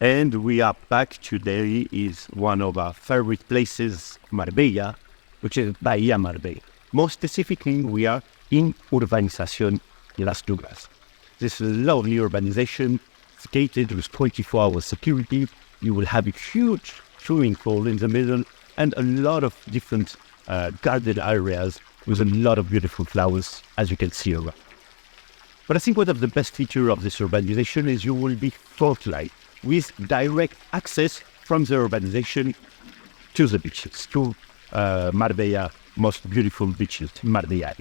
And we are back today is one of our favorite places, Marbella, which is Bahía Marbella. More specifically, we are in Urbanización Las Dunas. This lovely urbanization, gated with 24-hour security. You will have a huge swimming pool in the middle and a lot of different garden areas with a lot of beautiful flowers, as you can see around. But I think one of the best features of this urbanization is you will be forthright with direct access from the urbanization to the beaches, to Marbella, most beautiful beaches, Marbella.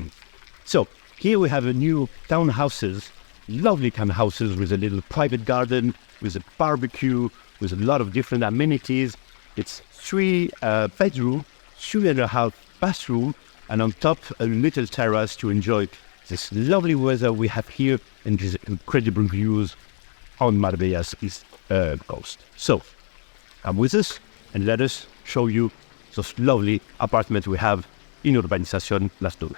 So here we have a new townhouses, lovely townhouses with a little private garden, with a barbecue, with a lot of different amenities. It's 3 bedroom, 3.5 bathroom, and on top a little terrace to enjoy this lovely weather we have here and these incredible views on Marbella's east coast. So come with us and let us show you those lovely apartments we have in Urbanización Las Dunas.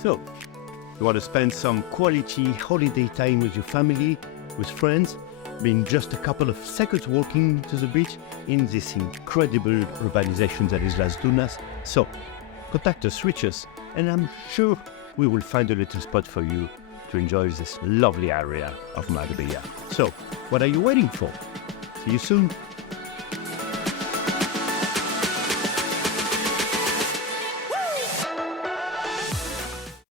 So, you want to spend some quality holiday time with your family, with friends, being just a couple of seconds walking to the beach in this incredible urbanization that is Las Dunas. So, contact us, reach us, and I'm sure we will find a little spot for you to enjoy this lovely area of Marbella. So, what are you waiting for? See you soon.